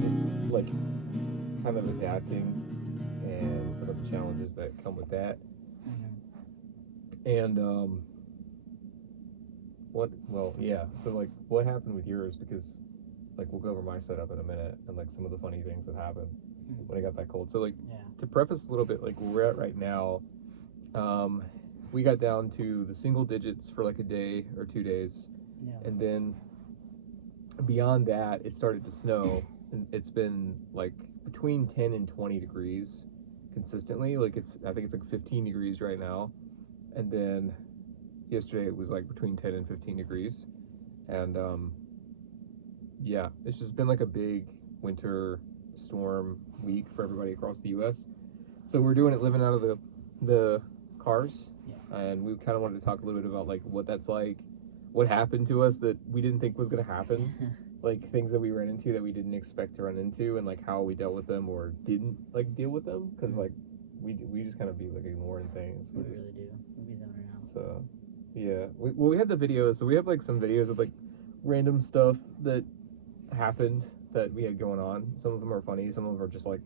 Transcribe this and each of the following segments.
just like kind of adapting and some of the challenges that come with that. And so like what happened with yours? Because like we'll go over my setup in a minute and like some of the funny things that happened when it got that cold. So like to preface a little bit, like where we're at right now, we got down to the single digits for like a day or 2 days, and then beyond that it started to snow, and it's been like between 10 and 20 degrees consistently. Like I think it's like 15 degrees right now, and then yesterday it was like between 10 and 15 degrees, and it's just been like a big winter storm week for everybody across the U.S. So we're doing it living out of the cars, and we kind of wanted to talk a little bit about like what that's like, what happened to us that we didn't think was going to happen, like things that we ran into that we didn't expect to run into, and like how we dealt with them or didn't like deal with them, because like we just kind of be like ignoring things. We really do. We be zoning out. So yeah, we had the videos, so we have like some videos of like random stuff that happened that we had going on. Some of them are funny, some of them are just like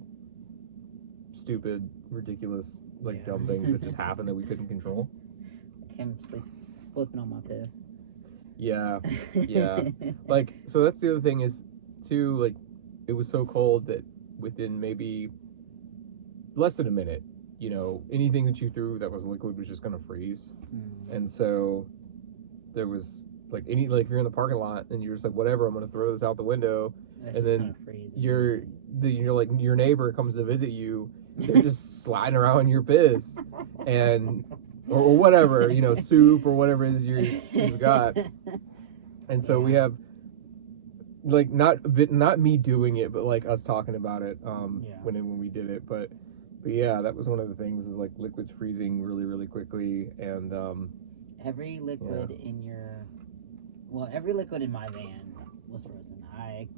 stupid, ridiculous, like dumb things that just happened that we couldn't control. Like him slipping on my piss. Yeah. Like, so that's the other thing is too, like it was so cold that within maybe less than a minute, you know, anything that you threw that was liquid was just gonna freeze. And so there was like if you're in the parking lot and you're just like, whatever, I'm gonna throw this out the window, and then your neighbor comes to visit you, they're just sliding around your piss, and or whatever, you know, soup or whatever it is you've got. And so we have like not me doing it, but like us talking about it when we did it. But yeah, that was one of the things, is like liquids freezing really, really quickly. And every liquid every liquid in my van was frozen.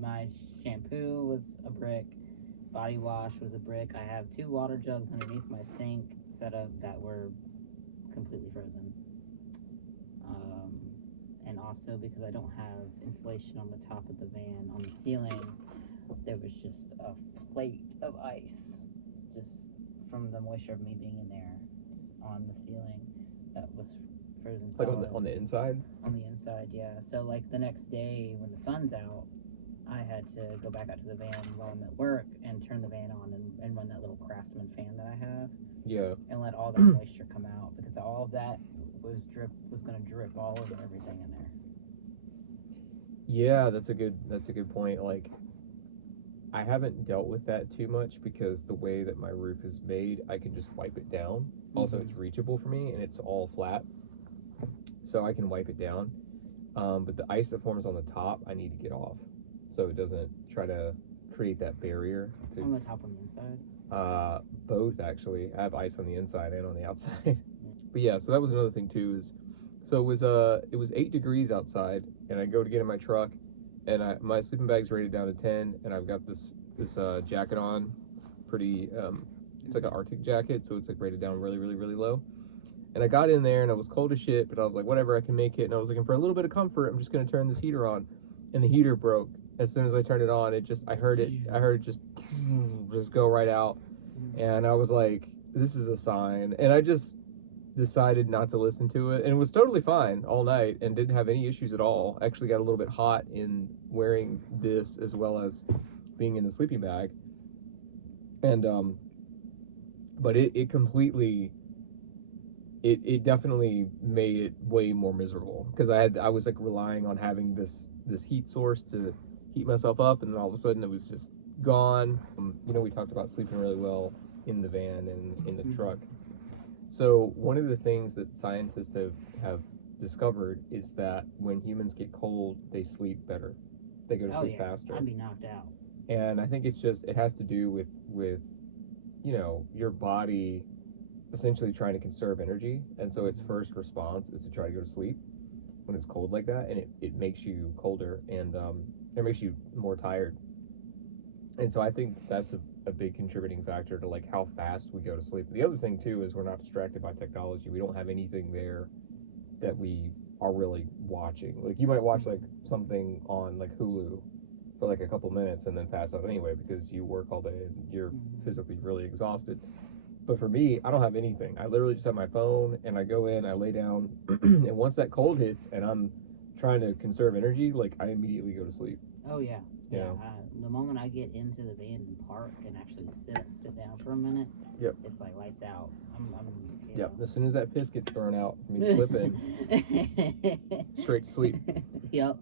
My shampoo was a brick, body wash was a brick. I have 2 water jugs underneath my sink setup that were completely frozen. And also because I don't have insulation on the top of the van, on the ceiling, there was just a plate of ice, just from the moisture of me being in there, just on the ceiling, that was frozen solid. Like on the inside? On the inside, yeah. So like the next day when the sun's out, I had to go back out to the van while I'm at work and turn the van on and run that little Craftsman fan that I have. Yeah. And let all that moisture come out, because all of that was going to drip all over everything in there. Yeah, that's a good point. Like, I haven't dealt with that too much because the way that my roof is made, I can just wipe it down. Also, it's reachable for me and it's all flat, so I can wipe it down. But the ice that forms on the top, I need to get off, so it doesn't try to create that barrier. On the top or the inside? Both actually. I have ice on the inside and on the outside. But yeah, so that was another thing too. So it was 8 degrees outside, and I go to get in my truck, and my sleeping bag's rated down to 10, and I've got this jacket on. It's pretty it's like an Arctic jacket, so it's like rated down really, really, really low. And I got in there and I was cold as shit, but I was like, whatever, I can make it. And I was looking for a little bit of comfort. I'm just gonna turn this heater on, and the heater broke. As soon as I turned it on, I heard it just go right out, and I was like, this is a sign. And I just decided not to listen to it, and it was totally fine all night and didn't have any issues at all. Actually got a little bit hot in wearing this as well as being in the sleeping bag, and but it completely it definitely made it way more miserable, because I was like relying on having this heat source to heat myself up, and then all of a sudden it was just gone. You know, we talked about sleeping really well in the van and in the truck. So one of the things that scientists have discovered is that when humans get cold, they sleep better. They go to sleep faster. I'd be knocked out. And I think it has to do with you know, your body essentially trying to conserve energy, and so its first response is to try to go to sleep when it's cold like that, and it makes you colder, and it makes you more tired. And so I think that's a big contributing factor to like how fast we go to sleep. The other thing too is we're not distracted by technology. We don't have anything there that we are really watching. Like you might watch like something on like Hulu, for like a couple minutes and then pass out anyway because you work all day and you're physically really exhausted. But for me, I don't have anything. I literally just have my phone and I go in, I lay down, and once that cold hits and I'm trying to conserve energy, like I immediately go to sleep. Oh yeah. You Yeah. know? The moment I get into the van and park and actually sit down for a minute, Yep. it's like lights out. Yep. As soon as that piss gets thrown out, for me to slip in, straight to sleep. Yep.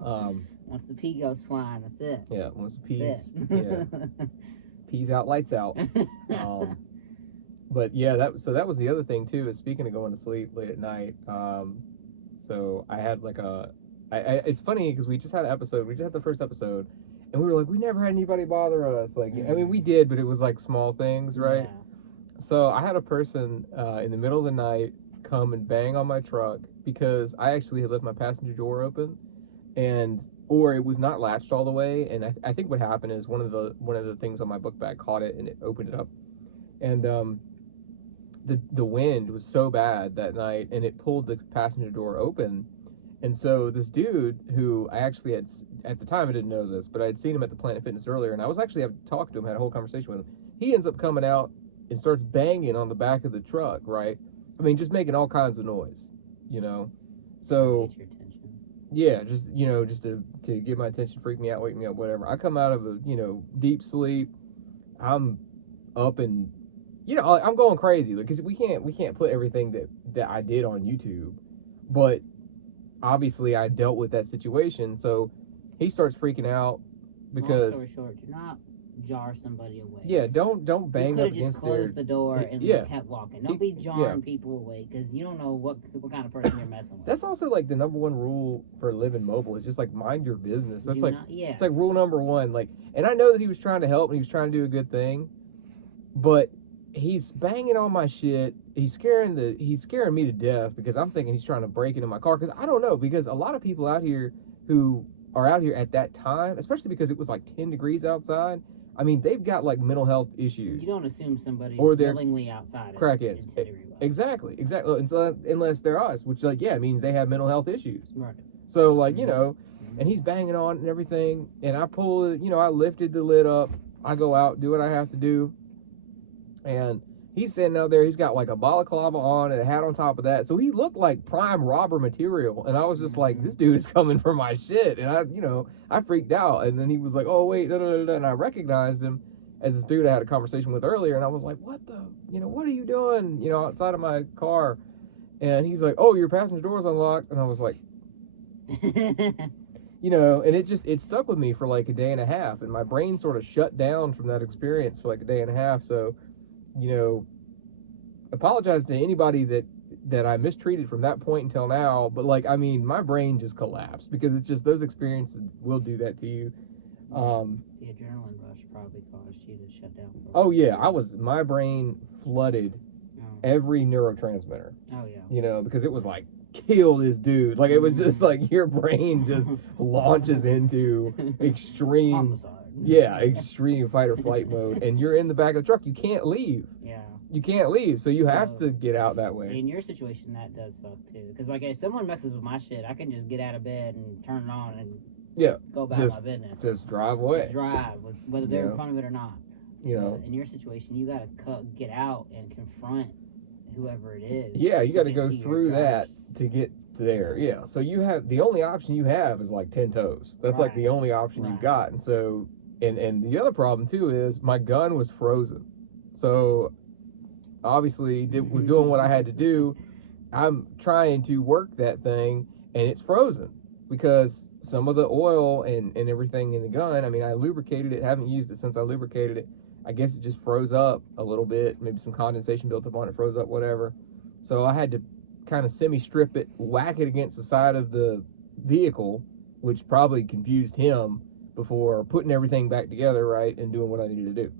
Once the pee goes flying, that's it. Yeah. Once the That's peas, peas out, lights out. But yeah, that was the other thing too. Is speaking of going to sleep late at night. So I had like it's funny because we just had an episode. We just had the first episode, and we were like, we never had anybody bother us. Like, I mean, we did, but it was like small things, right? Yeah. So I had a person in the middle of the night come and bang on my truck because I actually had left my passenger door open, or it was not latched all the way. And I think what happened is one of the things on my book bag caught it and it opened it up, and the wind was so bad that night and it pulled the passenger door open. And so this dude who I actually had, at the time I didn't know this, but I had seen him at the Planet Fitness earlier, and I was actually talking to him, had a whole conversation with him. He ends up coming out and starts banging on the back of the truck, right? I mean, just making all kinds of noise, you know? So, Get your attention. yeah, just to get my attention, freak me out, wake me up, whatever. I come out of a, deep sleep. I'm up and, I'm going crazy because we can't put everything that I did on YouTube, but obviously I dealt with that situation. So he starts freaking out because, long story short, do not jar somebody away. Yeah, don't bang up against You could have just closed the door and kept walking. Don't be jarring people away because you don't know what kind of person you're messing with. That's also like the number one rule for living mobile is just like mind your business. That's it's like rule number one. Like, and I know that he was trying to help and he was trying to do a good thing, but he's banging on my shit. He's scaring me to death because I'm thinking he's trying to break into my car. Because I don't know, because a lot of people out here who are out here at that time, especially because it was like 10 degrees outside, I mean, they've got like mental health issues. You don't assume somebody's willingly outside. Crackheads. Exactly. And so, unless they're us, which means they have mental health issues. Right. So and he's banging on and everything, and I pull I lifted the lid up. I go out, do what I have to do. And he's standing out there. He's got like a balaclava on and a hat on top of that. So he looked like prime robber material. And I was just like, this dude is coming for my shit. And I freaked out. And then he was like, oh, wait, da, da, da, da. And I recognized him as this dude I had a conversation with earlier. And I was like, what are you doing, outside of my car? And he's like, oh, your passenger door's unlocked. And I was like, and it stuck with me for like a day and a half. And my brain sort of shut down from that experience for like a day and a half. So, apologize to anybody that I mistreated from that point until now, but my brain just collapsed because it's just those experiences will do that to you. The adrenaline rush probably caused you to shut down. Oh yeah, my brain flooded every neurotransmitter. Oh yeah. Because it was like, kill this dude. Like it was just like your brain just launches into extreme homicide. Yeah, extreme fight or flight mode, and you're in the back of the truck. You can't leave. Yeah. You can't leave, so you have to get out that way. In your situation, that does suck too. Because if someone messes with my shit, I can just get out of bed and turn it on and go about my business. Just drive away. Just drive, whether they're in front of it or not. In your situation, you gotta get out and confront whoever it is. Yeah, you got to go through that to get there. Yeah, so the only option you have is like 10 toes. That's like the only option you've got, and so. And the other problem too is my gun was frozen, so obviously was doing what I had to do. I'm trying to work that thing and it's frozen because some of the oil and everything in the gun, I mean, I lubricated it, haven't used it since I lubricated it. I guess it just froze up a little bit, maybe some condensation built up on it, froze up, whatever. So I had to kind of semi-strip it, whack it against the side of the vehicle, which probably confused him before putting everything back together, right, and doing what I needed to do.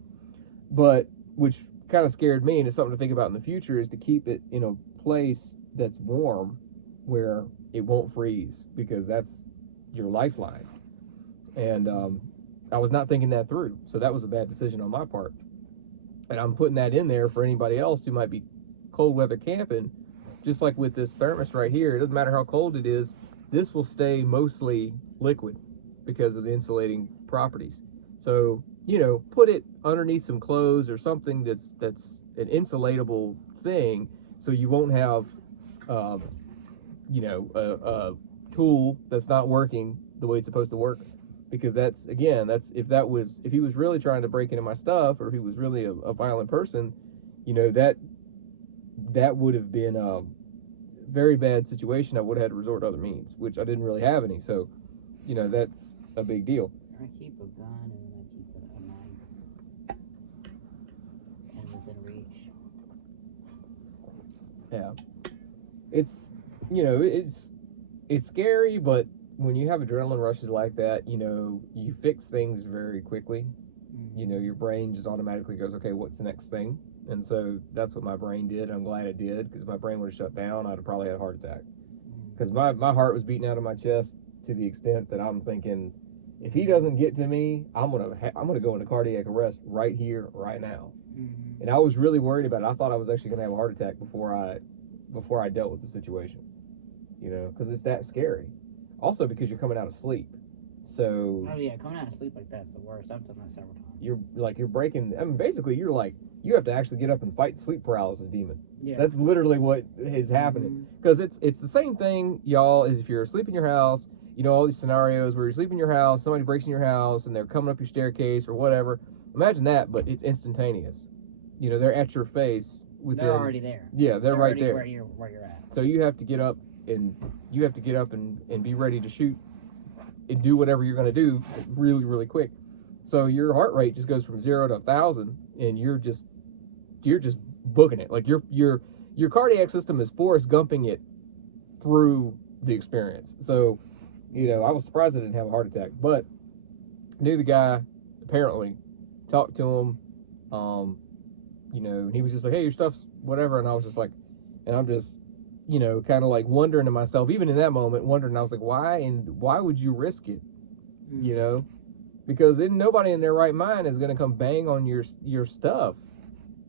But, which kind of scared me, and it's something to think about in the future, is to keep it in a place that's warm where it won't freeze, because that's your lifeline. And I was not thinking that through, so that was a bad decision on my part. And I'm putting that in there for anybody else who might be cold weather camping. Just like with this thermos right here, it doesn't matter how cold it is, this will stay mostly liquid because of the insulating properties. So, you know, put it underneath some clothes or something that's an insulatable thing, so you won't have, you know, a tool that's not working the way it's supposed to work. Because that's, again, that's if he was really trying to break into my stuff, or if he was really a violent person, you know, that would have been a very bad situation. I would have had to resort to other means, which I didn't really have any. So, you know, that's a big deal. I keep a gun and I keep a knife and within reach. Yeah, it's, you know, it's scary, but when you have adrenaline rushes like that, you know, you fix things very quickly. Mm-hmm. You know, your brain just automatically goes, okay, what's the next thing? And so that's what my brain did. I'm glad it did, because if my brain would have shut down, I'd have probably had a heart attack. Because my heart was beating out of my chest to the extent that I'm thinking, if he doesn't get to me, I'm gonna go into cardiac arrest right here, right now. Mm-hmm. And I was really worried about it. I thought I was actually gonna have a heart attack before I dealt with the situation. You know, because it's that scary. Also, because you're coming out of sleep. So. Oh yeah, coming out of sleep like that's the worst. I've done that several times. You're breaking. I mean, basically, you have to actually get up and fight sleep paralysis demon. Yeah. That's literally what is happening. Because it's the same thing, y'all, as if you're asleep in your house. You know, all these scenarios where you're sleeping in your house, somebody breaks in your house, and they're coming up your staircase or whatever. Imagine that, but it's instantaneous. You know, they're at your face. They're already there. Yeah, they're right there. Where you're at. So you have to get up and be ready to shoot and do whatever you're going to do really, really quick. So your heart rate just goes from 0 to 1,000, and you're just booking it. Like your cardiac system is Forrest Gumping it through the experience. So, you know, I was surprised I didn't have a heart attack, but knew the guy, apparently, talked to him, you know, and he was just like, hey, your stuff's whatever, and I was just like, and I'm just, you know, kind of like wondering to myself, even in that moment, wondering, I was like, why would you risk it? Mm-hmm. You know, because then nobody in their right mind is going to come bang on your stuff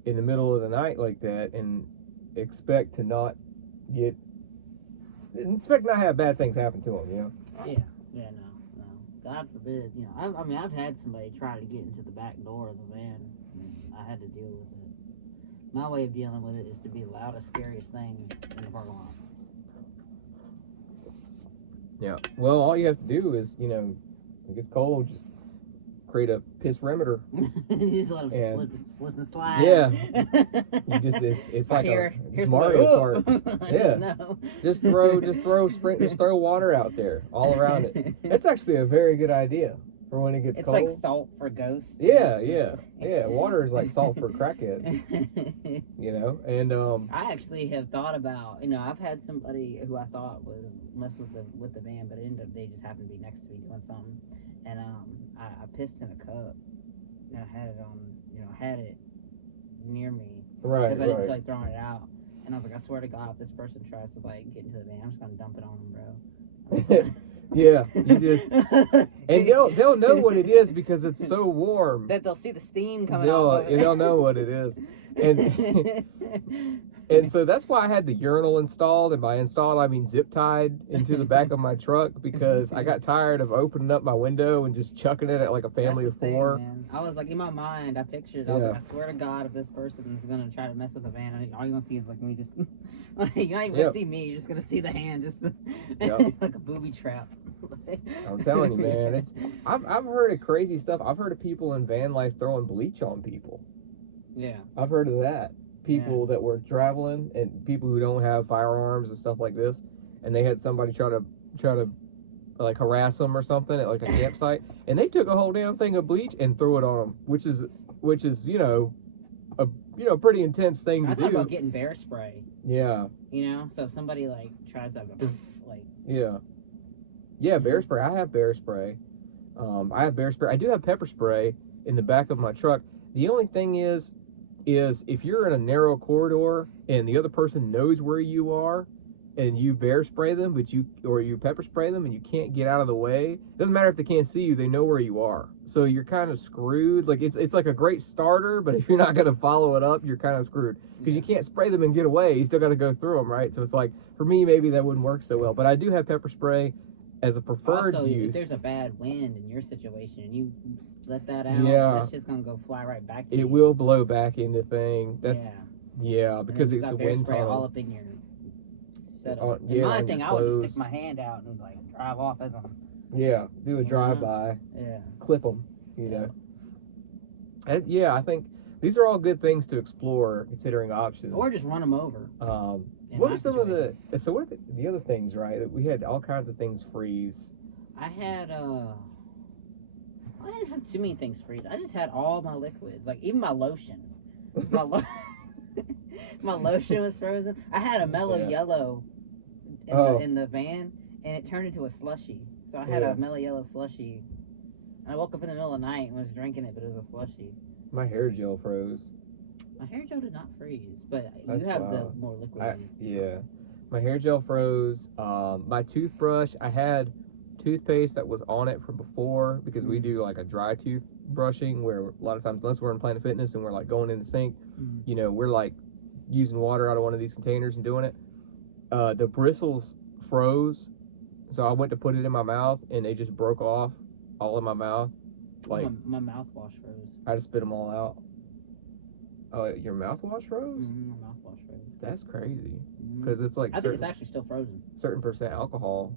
in the middle of the night like that and expect not have bad things happen to them, you know? Yeah, no. God forbid, you know, I mean, I've had somebody try to get into the back door of the van, and I had to deal with it. My way of dealing with it is to be the loudest, scariest thing in the parking lot. Yeah. Well, all you have to do is, you know, if it gets cold, just create a piss perimeter. You just let them slip and slide. Yeah. You just it's like here's Mario Kart. Yeah. Just throw water out there all around it. That's actually a very good idea for when it gets cold. It's like salt for ghosts. Yeah. Water is like salt for crackheads. You know, and I actually have thought about, you know, I've had somebody who I thought was messing with the van, but it ended up they just happened to be next to me doing something, and I pissed in a cup, and I had it on, you know, had it near me, right? Because I didn't feel like throwing it out, and I was like, I swear to God, if this person tries to like get into the van, I'm just gonna dump it on them, bro. Yeah, you just and they'll know what it is because it's so warm that they'll see the steam coming out. They'll know what it is, and so that's why I had the urinal installed, and by installed I mean zip tied into the back of my truck, because I got tired of opening up my window and just chucking it at like a family of four. Man. I was like, in my mind, I pictured. I was like, I swear to God, if this person is gonna try to mess with the van, all you're gonna see is like me just. Like, you're not even gonna see me. You're just gonna see the hand, just like a booby trap. I'm telling you, man. I've heard of crazy stuff. I've heard of people in van life throwing bleach on people. Yeah, I've heard of that. People that were traveling and people who don't have firearms and stuff like this, and they had somebody try to like harass them or something at like a campsite, and they took a whole damn thing of bleach and threw it on them, which is you know a pretty intense thing to do. I thought about getting bear spray. Yeah. You know, so if somebody like tries to like. Yeah, bear spray. I have bear spray. I have bear spray. I do have pepper spray in the back of my truck. The only thing is if you're in a narrow corridor and the other person knows where you are and you bear spray them, or you pepper spray them and you can't get out of the way, it doesn't matter if they can't see you, they know where you are. So you're kind of screwed. Like it's like a great starter, but if you're not going to follow it up, you're kind of screwed, because you can't spray them and get away. You still got to go through them, right? So it's like, for me, maybe that wouldn't work so well, but I do have pepper spray. as a preferred Also, if use. there's a bad wind in your situation and you let that out, Yeah. that's just gonna go fly right back to you. It will blow back into thing. That's yeah, because and it's then a you got bear wind spray all tunnel. up in your setup. On- And yeah, my on thing, your I would just stick clothes. my hand out and like drive off as I'm. Yeah, do a Yeah. drive by, Yeah. clip them. You know. And, yeah, I think these are all good things to explore, considering options. Or just run them over. in What my are some of situation. so what are the other things, right? That we had all kinds of things freeze. I had I didn't have too many things freeze. I just had all my liquids, like even my lotion. My my lotion was frozen. I had a mellow Yeah. yellow in the van, and it turned into a slushy. So I had Yeah. a mellow yellow slushy. And I woke up in the middle of the night and was drinking it, but it was a slushy. My hair gel froze. My hair gel did not freeze, but That's you have the wild. more liquid. Yeah, my hair gel froze. My toothbrush, I had toothpaste that was on it from before because we do like a dry tooth brushing where a lot of times, unless we're in Planet Fitness and we're like going in the sink, you know, we're like using water out of one of these containers and doing it. The bristles froze, so I went to put it in my mouth and they just broke off all in my mouth. Like my mouthwash froze. I had to spit them all out. Your mouthwash froze? My mouthwash froze. That's crazy. Because it's like I think it's actually still frozen. certain percent alcohol.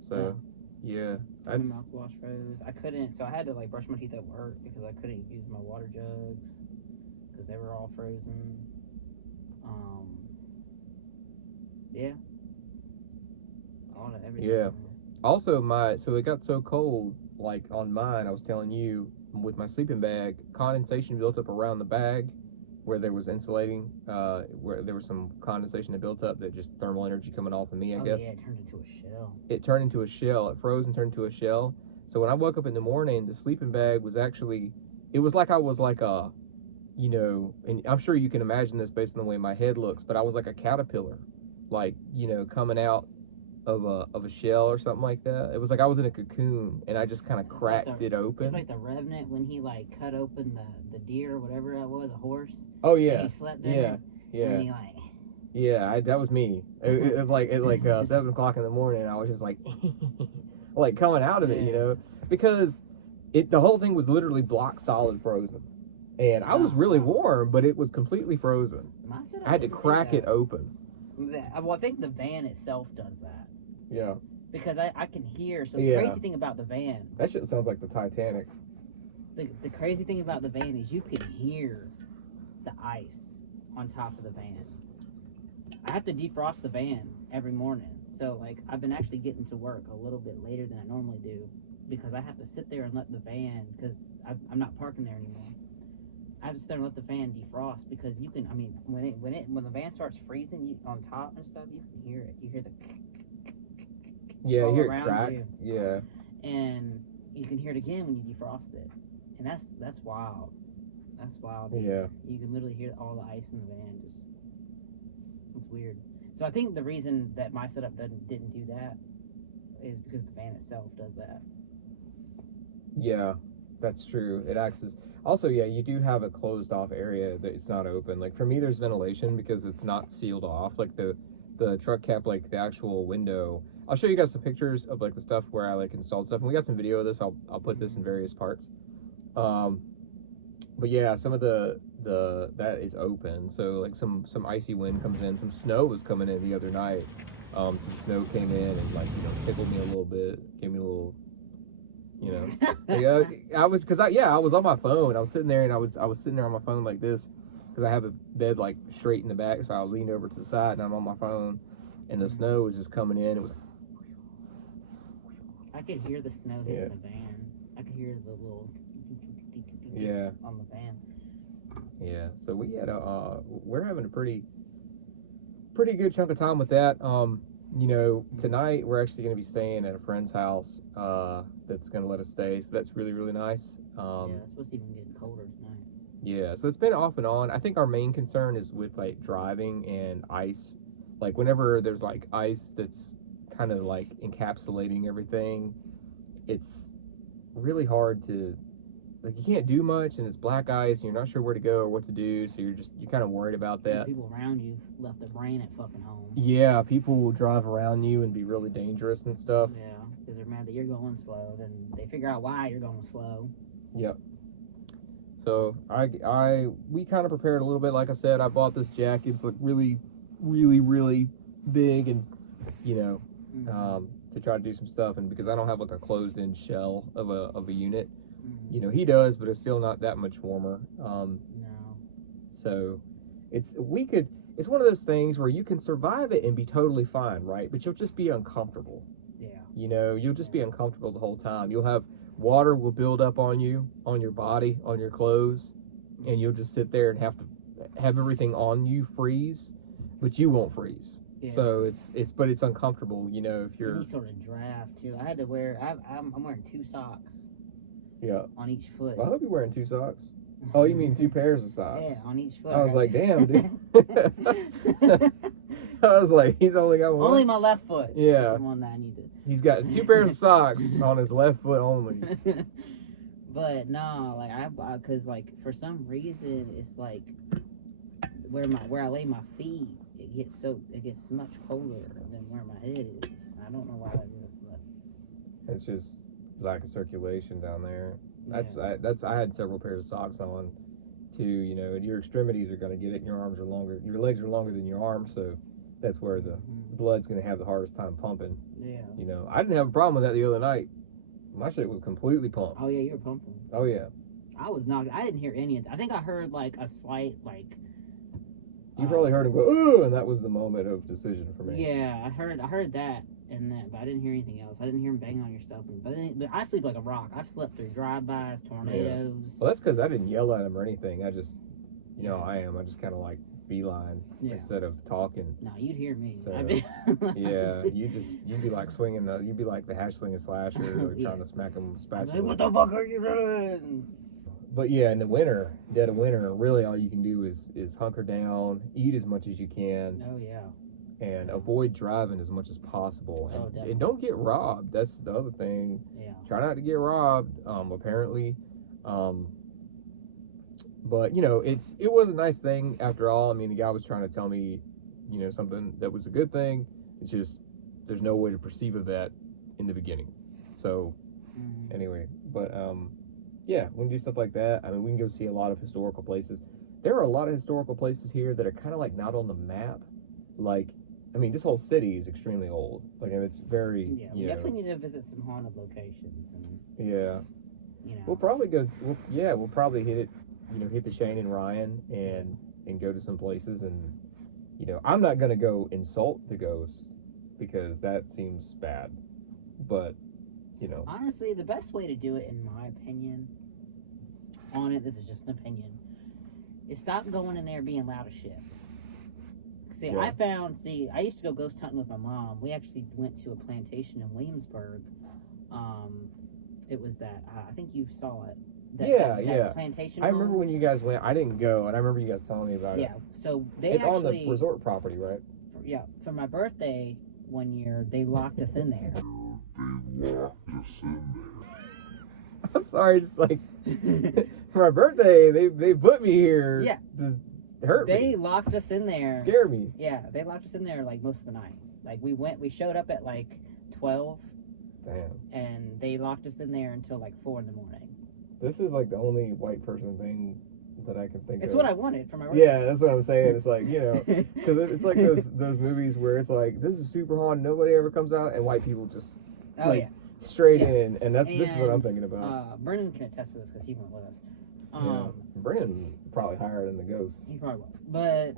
So, yeah. My mouthwash froze. I couldn't, so I had to like brush my teeth at work because I couldn't use my water jugs because they were all frozen. Yeah. All of everything. Yeah. Also, so it got so cold, like on mine, I was telling you, with my sleeping bag, condensation built up around the bag where there was insulating, where there was some condensation that built up that just thermal energy coming off of me, I guess. Yeah, it turned into a shell. It turned into a shell. It froze and turned into a shell. So when I woke up in the morning, the sleeping bag was actually, it was like I was like a, you know, and I'm sure you can imagine this based on the way my head looks, but I was like a caterpillar, like, you know, coming out of a shell or something like that. It was like I was in a cocoon and I just kind of cracked it open. It's like the Revenant when he like cut open the deer or whatever that was, a horse. Oh yeah. And he slept in it. Yeah. And he like. Yeah, that was me. It like 7 o'clock in the morning. I was just like, like coming out of it, you know, because the whole thing was literally block solid frozen, and I was really warm, but it was completely frozen. I had to crack it open. Well, I think the van itself does that. Yeah. Because I can hear. So the crazy thing about the van. That shit sounds like the Titanic. The crazy thing about the van is you can hear the ice on top of the van. I have to defrost the van every morning. So, like, I've been actually getting to work a little bit later than I normally do because I have to sit there and let the van, because I'm not parking there anymore. I have to sit there and let the fan defrost because you can, I mean, when the van starts freezing on top and stuff, you can hear it. You hear the yeah, you hear it crack. You. Yeah. And you can hear it again when you defrost it. And that's wild. That's wild. Yeah. You can literally hear all the ice in the van. Just, it's weird. So I think the reason that my setup didn't do that is because the van itself does that. Yeah, that's true. It acts as also, yeah, you do have a closed off area that it's not open. Like for me, there's ventilation because it's not sealed off. Like the truck cap, like the actual window. I'll show you guys some pictures of like the stuff where I like installed stuff, and we got some video of this. I'll put this in various parts. But yeah, some of the that is open. So like some icy wind comes in. Some snow was coming in the other night. Some snow came in and like, you know, tickled me a little bit, gave me a little, you know. I was on my phone. I was sitting there and I was sitting there on my phone like this because I have a bed like straight in the back, so I leaned over to the side and I'm on my phone, and the snow was just coming in. It was. I could hear the snow hitting the van. I could hear the little on the van. Yeah, so we had we're having a pretty good chunk of time with that. You know, tonight we're actually going to be staying at a friend's house that's going to let us stay, so that's really, really nice. Yeah, it's supposed to even get colder tonight. Yeah, so it's been off and on. I think our main concern is with like driving and ice. Like whenever there's like ice that's kind of like encapsulating everything, it's really hard to, like, you can't do much, and it's black ice and you're not sure where to go or what to do, so you're kind of worried about that. People around you left their brain at fucking home. Yeah, people will drive around you and be really dangerous and stuff. Yeah, because they're mad that you're going slow. Then they figure out why you're going slow. Yep. So we kind of prepared a little bit. Like I said, I bought this jacket. It's like really, really, really big, and you know, to try to do some stuff. And because I don't have like a closed-in shell of a unit, you know, he does, but it's still not that much warmer. No. So it's one of those things where you can survive it and be totally fine, right? But you'll just be uncomfortable. Yeah. You know, you'll just be uncomfortable the whole time. You'll have water will build up on you, on your body, on your clothes, and you'll just sit there and have to have everything on you freeze, but you won't freeze. Yeah. So but it's uncomfortable, you know, if you're any sort of draft too. I had to wear. I'm wearing 2 socks. Yeah. On each foot. Well, I hope you're wearing 2 socks. Oh, you mean 2 pairs of socks? Yeah, on each foot. I was like, damn, dude. I was like, he's only got one. Only my left foot. Yeah. The one that I need to. He's got 2 pairs of socks on his left foot only. But no, like cause like for some reason it's like where I lay my feet, it gets much colder than where my head is. I don't know why that is, but It's just lack of circulation down there. yeah. I had several pairs of socks on too, you know, and your extremities are going to get it, and your arms are longer, your legs are longer than your arms, so that's where the blood's going to have the hardest time pumping. Yeah. You know, I didn't have a problem with that the other night. My shit was completely pumped. Oh yeah, you were pumping. Oh yeah. I was not. I didn't hear any of that. I think I heard like a slight like. You probably heard him go, ooh, and that was the moment of decision for me. Yeah, I heard that and that, but I didn't hear anything else. I didn't hear him banging on your stuff. But I sleep like a rock. I've slept through drive-bys, tornadoes. Yeah. Well, that's because I didn't yell at him or anything. I just, you know, I just kind of like beeline instead of talking. No, you'd hear me. So, yeah, you'd be like swinging you'd be like the hash slinger slasher or trying to smack him, spatula. Like, what the fuck are you doing? But yeah, in the winter, dead of winter, really all you can do is hunker down, eat as much as you can. Oh yeah. And avoid driving as much as possible. And don't get robbed. That's the other thing. Yeah. Try not to get robbed, apparently. But you know, it was a nice thing after all. I mean, the guy was trying to tell me, you know, something that was a good thing. It's just there's no way to perceive of that in the beginning. So anyway, but yeah, we can do stuff like that. I mean, we can go see a lot of historical places. There are a lot of historical places here that are kind of like not on the map. Like, I mean, this whole city is extremely old. Like, it's very, we definitely need to visit some haunted locations. And, yeah. You know. We'll probably go, we'll probably hit it, you know, hit the Shane and Ryan and go to some places. And, you know, I'm not going to go insult the ghosts because that seems bad. But, you know. Honestly, the best way to do it, in my opinion, this is just an opinion, is stop going in there being loud as shit. See, I used to go ghost hunting with my mom. We actually went to a plantation in Williamsburg. It was that, I think you saw it. That plantation. I remember when you guys went. I didn't go, and I remember you guys telling me about it. Yeah, so it's on the resort property, right? Yeah, for my birthday one year, they locked us in there. I'm sorry, just like for my birthday, they put me here. Yeah. To hurt me. They locked us in there. Scare me. Yeah, they locked us in there like most of the night. Like we showed up at like 12. Damn. And they locked us in there until like 4 in the morning. This is like the only white person thing that I can think of. It's what I wanted for my birthday. Yeah, that's what I'm saying. It's like, you know, because it's like those movies where it's like, this is super haunted, nobody ever comes out, and white people just straight in, and this is what I'm thinking about. Brennan can attest to this because he went with us. Brennan probably higher than the ghost. He probably was, but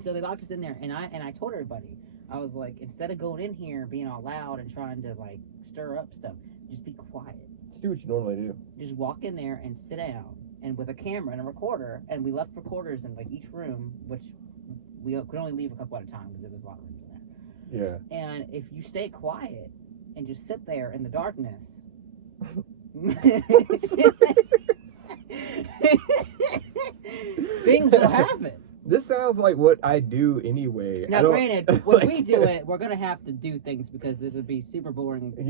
so they locked us in there, and I told everybody, I was like, instead of going in here being all loud and trying to like stir up stuff, just be quiet. Just do what you normally do. Just walk in there and sit down, and with a camera and a recorder, and we left recorders in like each room, which we could only leave a couple at a time because there was a lot of rooms in there. Yeah. And if you stay quiet and just sit there in the darkness. Things will happen. This sounds like what I do anyway. Now, granted, when we do it, we're gonna have to do things because it'll be super boring. It's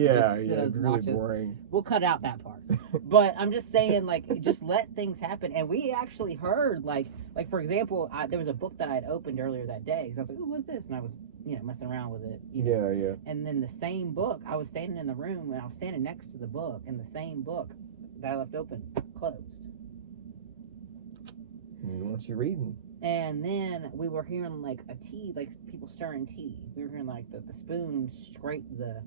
really boring. We'll cut out that part. But I'm just saying, like, just let things happen. And we actually heard, like for example, there was a book that I had opened earlier that day because I was like, "Ooh, what's this?" And I was messing around with it. You know? Yeah. And then the same book, I was standing in the room and I was standing next to the book, and the same book that I left open closed. You want you reading? And then we were hearing like a tea, like people stirring tea. We were hearing like the spoon scrape the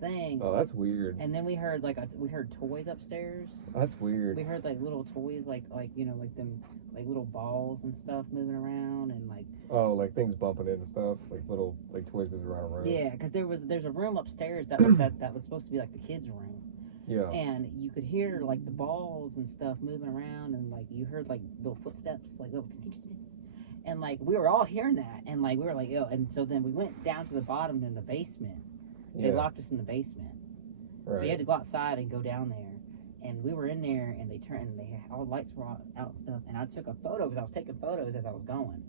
thing. Oh, that's weird. And then we heard we heard toys upstairs. That's weird. We heard like little toys, like them like little balls and stuff moving around, and like like things bumping into stuff, like little like toys moving around the room. yeah, because there's a room upstairs that was supposed to be like the kids' room. Yeah. And you could hear like the balls and stuff moving around, and like you heard like little footsteps, like little and like we were all hearing that, and like we were like, yo, and so then we went down to the bottom in the basement. They locked us in the basement. Right. So you had to go outside and go down there. And we were in there, and they had all the lights were out and stuff. And I took a photo because I was taking photos as I was going.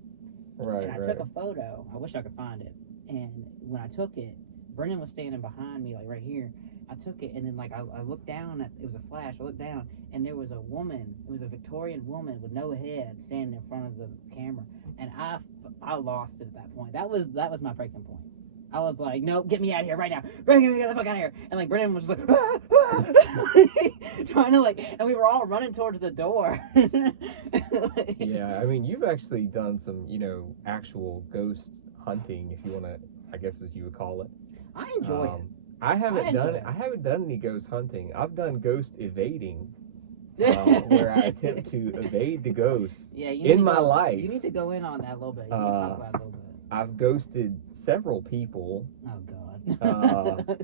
Right. And I took a photo. I wish I could find it. And when I took it, Brendan was standing behind me, like right here. I took it, and then like I looked down at, it was a flash. I looked down, and there was a woman. It was a Victorian woman with no head standing in front of the camera. And I lost it at that point. That was my breaking point. I was like, nope, get me out of here right now. Bring me the fuck out of here. And like Brendan was just like, trying to like, and we were all running towards the door. Yeah, I mean, you've actually done some, actual ghost hunting, if you want to, I guess as you would call it. I enjoy it. I haven't done any ghost hunting. I've done ghost evading, where I attempt to evade the ghosts in my life. You need to go in on that a little bit. You need to talk about it a little bit. I've ghosted several people. Oh God.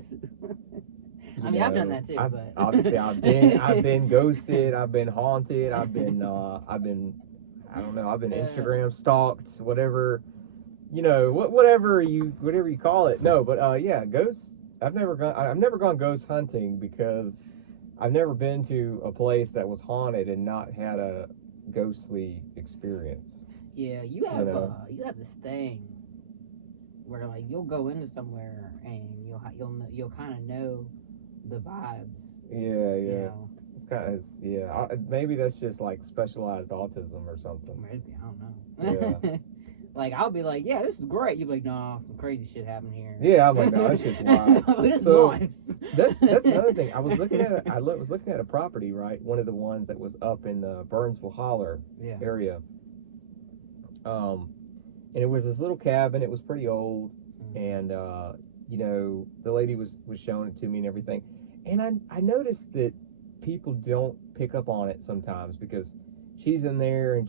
I mean, I've done that too. But obviously, I've been ghosted. I've been haunted. I've been I don't know. I've been Instagram stalked. Whatever, whatever you call it. No, but yeah, ghosts. I've never gone ghost hunting because I've never been to a place that was haunted and not had a ghostly experience. Yeah, you have this thing where like you'll go into somewhere and you'll kind of know the vibes. Yeah. It's kind of maybe that's just like specialized autism or something. Maybe, I don't know. Yeah. Like I'll be like, yeah, this is great. You'll be like, no, some crazy shit happened here. Yeah, I'm like, no, that's just wild. It's so nice. that's another thing. I was looking at a property, right? One of the ones that was up in the Burnsville Holler area. And it was this little cabin. It was pretty old, and the lady was showing it to me and everything. And I noticed that people don't pick up on it sometimes because she's in there and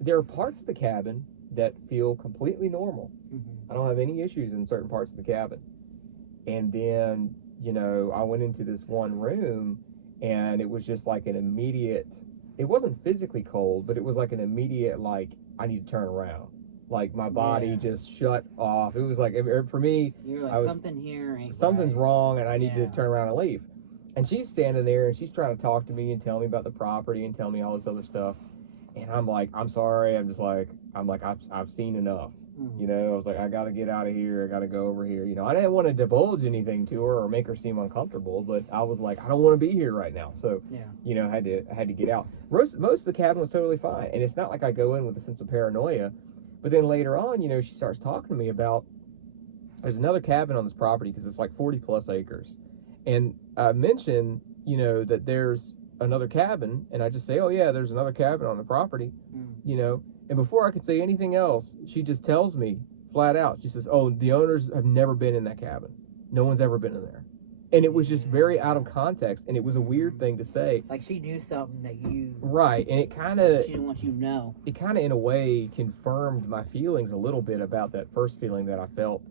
there are parts of the cabin that feel completely normal. I don't have any issues in certain parts of the cabin. And then, I went into this one room and it was just like an immediate, it wasn't physically cold, but it was like an immediate, like, I need to turn around. Like my body just shut off. It was like, for me, you're like, something here ain't something's right. wrong and I need to turn around and leave. And she's standing there and she's trying to talk to me and tell me about the property and tell me all this other stuff. And I'm like, I'm sorry. I'm like, I've seen enough. I was like, I got to get out of here. I got to go over here. I didn't want to divulge anything to her or make her seem uncomfortable, but I was like, I don't want to be here right now. So, I had to get out. Most of the cabin was totally fine. And it's not like I go in with a sense of paranoia. But then later on, she starts talking to me about, there's another cabin on this property because it's like 40 plus acres. And I mentioned, that there's another cabin, and I just say, oh yeah, there's another cabin on the property, and before I could say anything else, she just tells me flat out, she says, oh, the owners have never been in that cabin. No one's ever been in there. And it was just very out of context, and it was a weird thing to say. Like she knew something that you... Right, and it kind of... She didn't want you to know. It kind of, in a way, confirmed my feelings a little bit about that first feeling that I felt.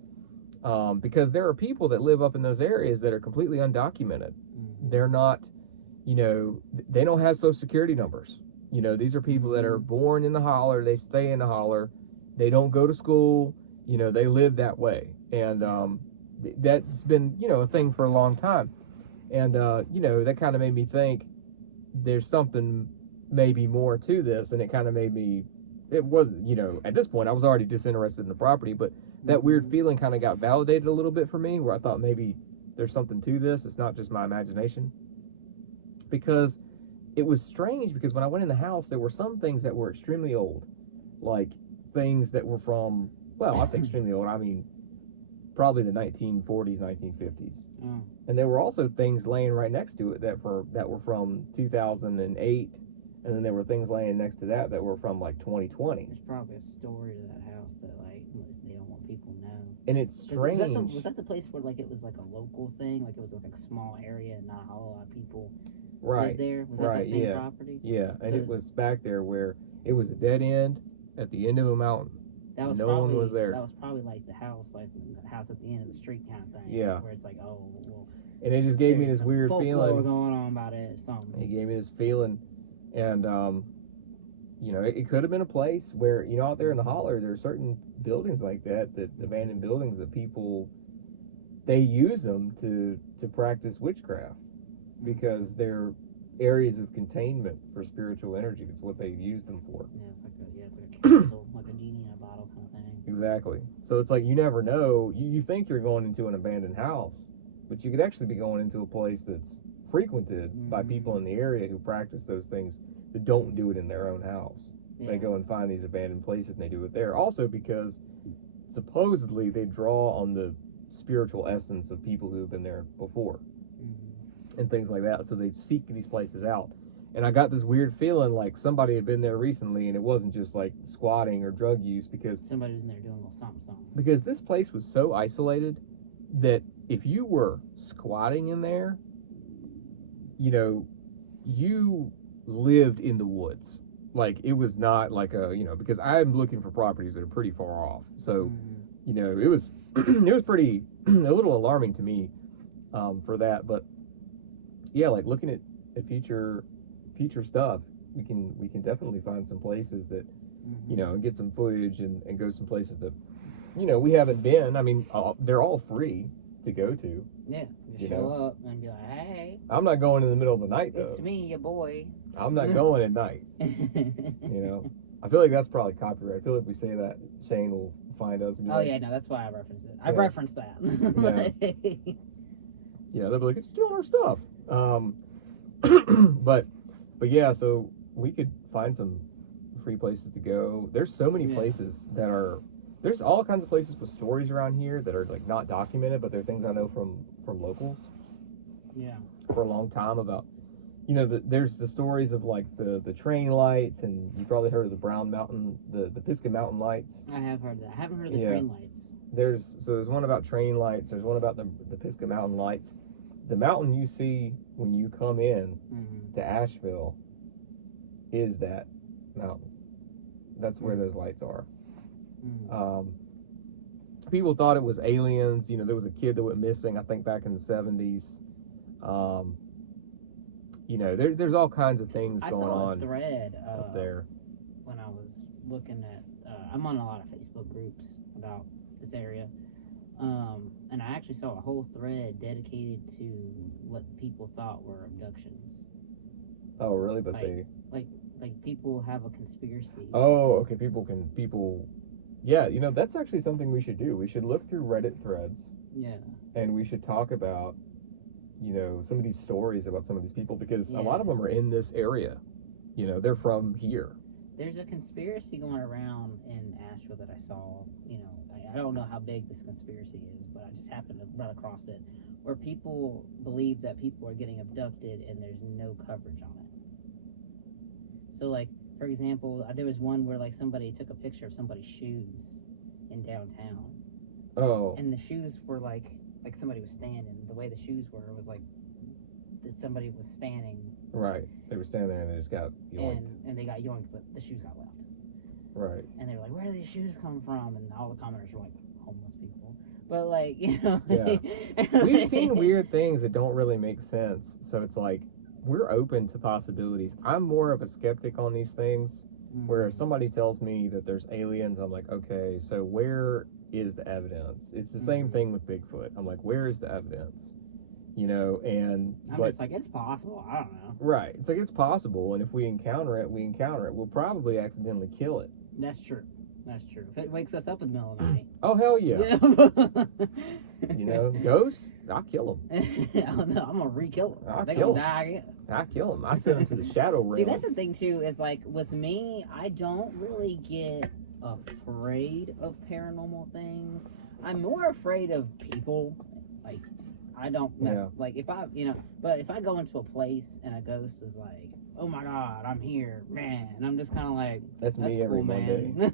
Because there are people that live up in those areas that are completely undocumented. They're not, they don't have social security numbers. These are people that are born in the holler, they stay in the holler, they don't go to school, they live that way. And that's been, a thing for a long time. And, that kind of made me think there's something maybe more to this. And it kind of made me, it wasn't, at this point I was already disinterested in the property, but that weird feeling kind of got validated a little bit for me, where I thought maybe there's something to this. It's not just my imagination. Because it was strange, because when I went in the house, there were some things that were extremely old, like things that were from well, I say extremely old. I mean, probably the 1940s, 1950s. Oh. And there were also things laying right next to it that were from 2008, and then there were things laying next to that were from like 2020. There's probably a story to that house that like they don't want people to know. And it's strange. Was that the place where like it was like a local thing, like it was like a small area and not a whole lot of people lived there? Was that the same property? Yeah, and it was back there where it was a dead end at the end of a mountain. That was no probably, one was there. That was probably like the house at the end of the street kind of thing. Yeah. Where it's like, oh, well. And it just gave me this weird feeling. Going on about it or something. It gave me this feeling, and you know, it could have been a place where, you know, out there in the holler, there are certain buildings like that abandoned buildings that people, they use them to practice witchcraft because they're areas of containment for spiritual energy. It's what they use them for. Yeah, it's like a capsule, like a genie in a bottle kind of thing. Exactly. So it's like you never know. You think you're going into an abandoned house, but you could actually be going into a place that's frequented by people in the area who practice those things that don't do it in their own house. Yeah. They go and find these abandoned places and they do it there. Also because supposedly they draw on the spiritual essence of people who have been there before and things like that. So they seek these places out. And I got this weird feeling like somebody had been there recently, and it wasn't just like squatting or drug use, because somebody was in there doing a little something. Because this place was so isolated that if you were squatting in there, you know, you lived in the woods. Like, it was not like a, you know, because I'm looking for properties that are pretty far off. So, you know, it was it was pretty a little alarming to me for that. But yeah, like looking at future stuff, we can definitely find some places that, you know, and get some footage and go some places that, you know, we haven't been. I mean, they're all free to go to. Yeah, just show up and be like, hey. I'm not going in the middle of the night, though. It's me, your boy. I'm not going at night. You know, I feel like that's probably copyright. I feel like if we say that, Shane will find us. And yeah, no, that's why I referenced it. I referenced that. Yeah, they'll be like, it's still our stuff. But yeah, so we could find some free places to go. There's so many places that are. There's all kinds of places with stories around here that are like not documented, but they're things I know from locals. Yeah. For a long time about, you know, there's the stories of like the train lights, and you probably heard of the Brown Mountain, the Pisgah Mountain lights. I have heard that. I haven't heard of the train lights. There's one about train lights. There's one about the Pisgah Mountain lights. The mountain you see when you come in to Asheville is that mountain. That's where those lights are. People thought it was aliens. You know, there was a kid that went missing, I think, back in the 70s. You know, there's all kinds of things going on. I saw a thread up there when I was looking at. I'm on a lot of Facebook groups about this area, and I actually saw a whole thread dedicated to what people thought were abductions. Oh, really? But like people have a conspiracy. Oh, okay. People. Yeah, you know, that's actually something we should do. We should look through Reddit threads. Yeah. And we should talk about, you know, some of these stories about some of these people, because a lot of them are in this area. You know, they're from here. There's a conspiracy going around in Asheville that I saw. You know, I don't know how big this conspiracy is, but I just happened to run across it, where people believe that people are getting abducted and there's no coverage on it. So, like, for example, there was one where, like, somebody took a picture of somebody's shoes in downtown. Oh. And the shoes were, like somebody was standing. The way the shoes were, it was like that somebody was standing. Right. They were standing there and they just got yoinked. And they got yoinked, but the shoes got left. Right. And they were like, where do these shoes come from? And all the commenters were like, homeless people. But, like, you know. Yeah. We've seen weird things that don't really make sense. So it's like, we're open to possibilities. I'm more of a skeptic on these things, where if somebody tells me that there's aliens, I'm like, okay, so where is the evidence? It's the same thing with Bigfoot. I'm like, where is the evidence? You know, and I'm just like, it's possible. I don't know. Right. It's like, it's possible, and if we encounter it, We'll probably accidentally kill it. That's true. That's true. If it wakes us up in the middle of the night. Oh, hell yeah. You know, ghosts, I'll kill them. I'm going to re-kill them. They're going to die again. I kill them. I send them to the shadow realm. See, that's the thing, too, is, like, with me, I don't really get afraid of paranormal things. I'm more afraid of people. Like, I don't mess. Yeah. Like, if I, but if I go into a place and a ghost is like, oh my god, I'm here, man, and I'm just kind of like, That's me every cool, Monday. man.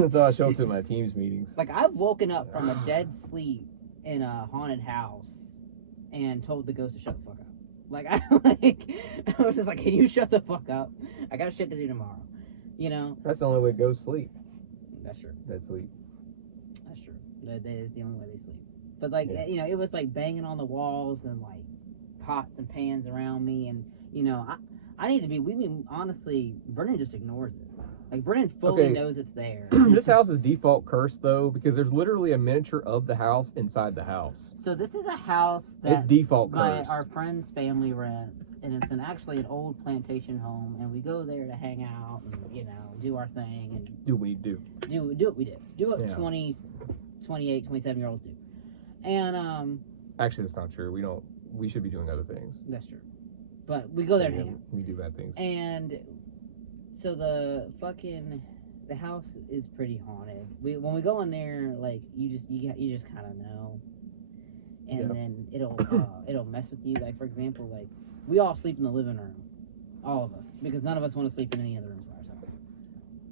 That's how I show up to my team's meetings. Like, I've woken up from a dead sleep in a haunted house and told the ghost to shut the fuck up. Like, I was just like, can you shut the fuck up? I got shit to do tomorrow. That's the only way ghosts sleep. That's true. That's sleep. That's true. That is the only way they sleep. But, like, Yeah. it was like banging on the walls and like pots and pans around me, and I need to be. Honestly, Brennan just ignores it. Like, Brennan fully knows it's there. This house is default cursed though, because there's literally a miniature of the house inside the house. So this is a house that It's default cursed. our friend's family rents, and it's actually an old plantation home, and we go there to hang out and do our thing and Do what we do. do what we did. Do what 20, 28, 27-year-olds do. And Actually, that's not true. We should be doing other things. that's true. But we go there to hang out. We do bad things. And so the house is pretty haunted. When we go in there, like, you just kind of know, and then it'll mess with you. Like, for example, like, we all sleep in the living room, all of us, because none of us want to sleep in any other rooms by ourselves.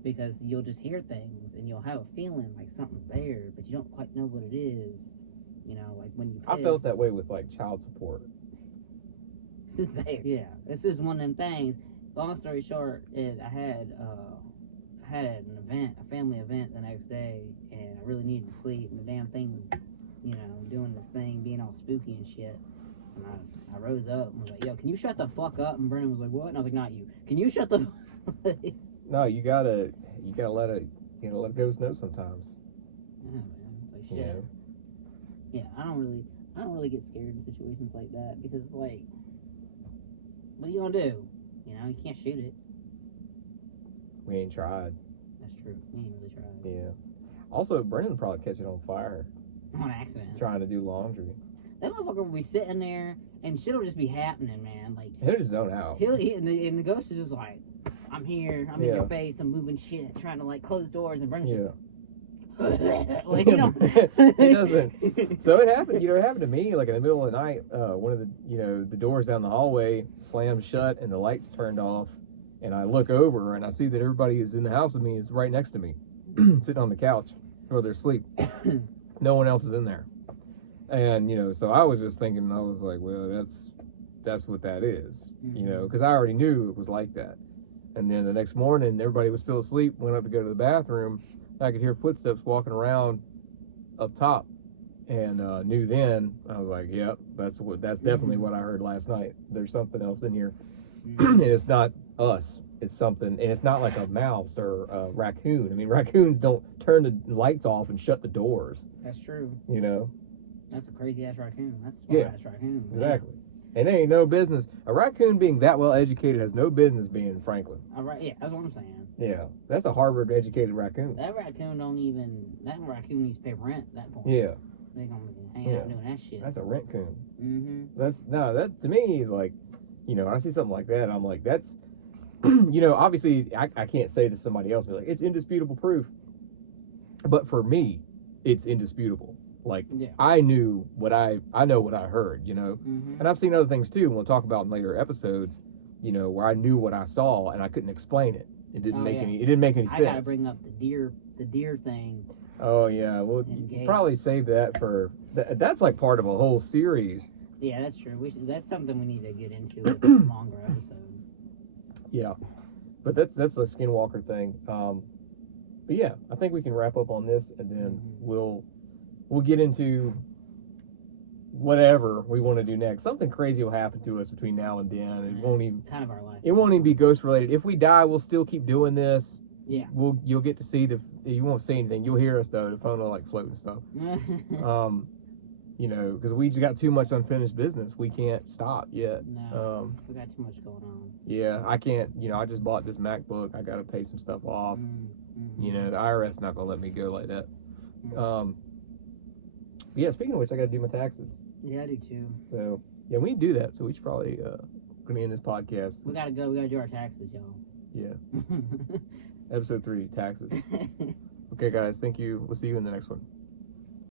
Because you'll just hear things and you'll have a feeling like something's there, but you don't quite know what it is. Like when you piss. I felt that way with like child support. Yeah, this is one of them things. Long story short, I had an event, a family event the next day, and I really needed to sleep, and the damn thing was, doing this thing, being all spooky and shit. And I rose up and was like, yo, can you shut the fuck up? And Brennan was like, what? And I was like, not you. Can you shut the No, you gotta let it, ghosts know sometimes. Yeah, man. Like, shit. Yeah, I don't really get scared in situations like that, because it's like, what are you gonna do? You can't shoot it. We ain't tried. That's true. We ain't really tried. Yeah. Also, Brennan would probably catch it on fire. On accident. Trying to do laundry. That motherfucker will be sitting there, and shit'll just be happening, man. Like, He'll just zone out. And the ghost is just like, I'm here, I'm in your face, I'm moving shit, trying to like close doors, and Brennan's just like, He doesn't. So it happened. It happened to me. Like in the middle of the night, one of the the doors down the hallway slammed shut and the lights turned off. And I look over and I see that everybody who's in the house with me is right next to me, sitting on the couch where they're asleep. No one else is in there. And so I was just thinking, I was like, well, that's what that is, because I already knew it was like that. And then the next morning, everybody was still asleep. Went up to go to the bathroom. I could hear footsteps walking around up top, and knew then. I was like, "Yep, that's definitely what I heard last night. There's something else in here, and it's not us. It's something, and it's not like a mouse or a raccoon. I mean, raccoons don't turn the lights off and shut the doors. That's true. That's a crazy ass raccoon. That's a smart ass raccoon. Exactly. And they ain't no business. A raccoon being that well educated has no business being in Franklin. Yeah, that's what I'm saying. Yeah, that's a Harvard educated raccoon. That raccoon needs to pay rent at that point. Yeah. They're gonna be hanging out doing that shit. That's a rent coon. Mm-hmm. That to me is like, I see something like that, I'm like, that's, obviously I can't say to somebody else, like, it's indisputable proof. But for me, it's indisputable. Like, I know what I heard, and I've seen other things too, and we'll talk about in later episodes, where I knew what I saw and I couldn't explain it. It didn't make any sense. I gotta bring up the deer thing. Oh yeah, well, you probably save that for that's like part of a whole series. Yeah, that's true. That's something we need to get into with a longer episode. Yeah, but that's a Skinwalker thing. But yeah, I think we can wrap up on this, and then we'll get into whatever we want to do next. Something crazy will happen to us between now and then. It won't even kind of our life. It won't even be ghost related. If we die, we'll still keep doing this. Yeah. You'll get to see you won't see anything. You'll hear us though. The phone will like float and stuff. Because we just got too much unfinished business. We can't stop yet. No. We got too much going on. Yeah, I can't. I just bought this MacBook. I got to pay some stuff off. The IRS not gonna let me go like that. Yeah, speaking of which, I got to do my taxes. Yeah, I do too. So, yeah, we need to do that. So we should probably gonna end this podcast. We gotta go. We gotta do our taxes, y'all. Yeah. Episode 3, taxes. Okay, guys, thank you. We'll see you in the next one.